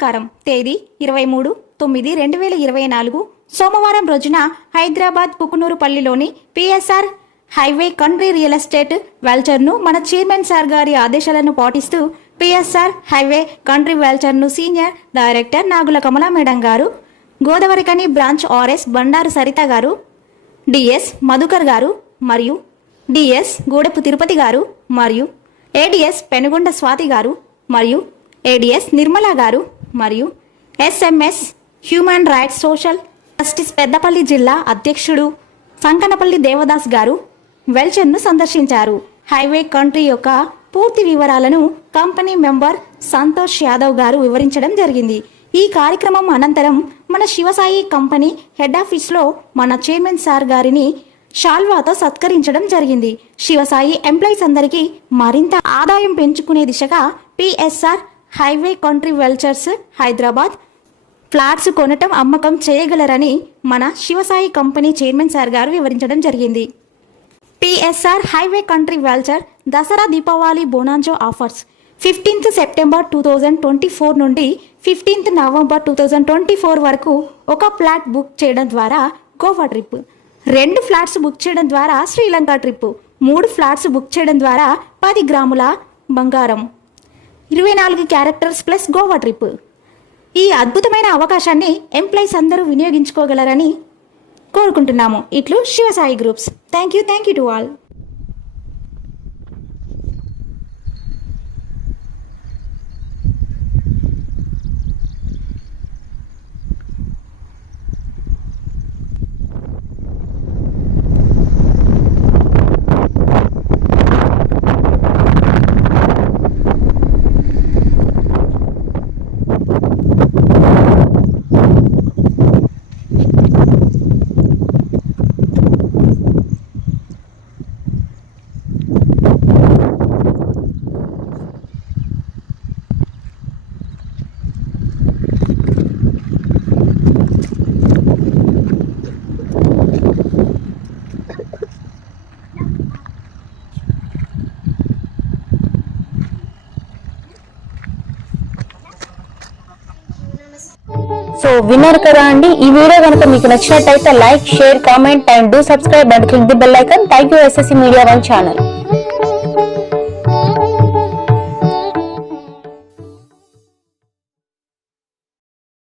నమస్కారం. తేదీ 23/9/2024 సోమవారం రోజున హైదరాబాద్ కుకునూరుపల్లిలోని PSR highway country real estate వెల్చర్ను మన చైర్మన్ సార్ గారి ఆదేశాలను పాటిస్తూ పిఎస్ఆర్ హైవే కంట్రీ వెల్చర్ను senior director Nagula Kamala madam గారు, గోదావరికని బ్రాంచ్ ఆర్ఎస్ బండారు సరిత గారు, డిఎస్ మధుకర్ గారు మరియు డిఎస్ గూడెపు తిరుపతి గారు మరియు ఏడిఎస్ పెనుగొండ స్వాతి గారు మరియు ఏడిఎస్ నిర్మలా గారు మరియు SMS human rights social justice Peddapalli జిల్లా అధ్యక్షుడు సంకనపల్లి దేవదాస్ గారు వెల్చర్ను సందర్శించారు. హైవే కంట్రీ యొక్క పూర్తి వివరాలను కంపెనీ మెంబర్ సంతోష్ యాదవ్ గారు వివరించడం జరిగింది. ఈ కార్యక్రమం అనంతరం మన శివసాయి కంపెనీ హెడ్ ఆఫీస్లో మన చైర్మన్ సార్ గారిని షాల్వాతో సత్కరించడం జరిగింది. శివసాయి ఎంప్లాయీస్ అందరికీ మరింత ఆదాయం పెంచుకునే దిశగా PSR highway country ventures Hyderabad flats కొనటం అమ్మకం చేయగలరని మన శివసాయి కంపెనీ చైర్మన్ సార్ గారు వివరించడం జరిగింది. PSR highway country venture Dasara Deepavali bonanza offers 15th September 2024 నుండి 15th నవంబర్ 2024 వరకు ఒక ఫ్లాట్ బుక్ చేయడం ద్వారా గోవా ట్రిప్, 2 ఫ్లాట్స్ బుక్ చేయడం ద్వారా శ్రీలంక ట్రిప్, 3 ఫ్లాట్స్ బుక్ చేయడం ద్వారా 10 గ్రాముల బంగారం, 24 క్యారెక్టర్స్ ప్లస్ గోవా ట్రిప్. ఈ అద్భుతమైన అవకాశాన్ని ఎంప్లాయీస్ అందరూ వినియోగించుకోగలరని కోరుకుంటున్నాము. ఇట్లు Shivasai groups. Thank you to all. So విన్నారు కదా అండి. ఈ వీడియో కనుక మీకు నచ్చినట్టయితే like, share, comment and do subscribe and click the bell icon. Thank you SSC Media One channel.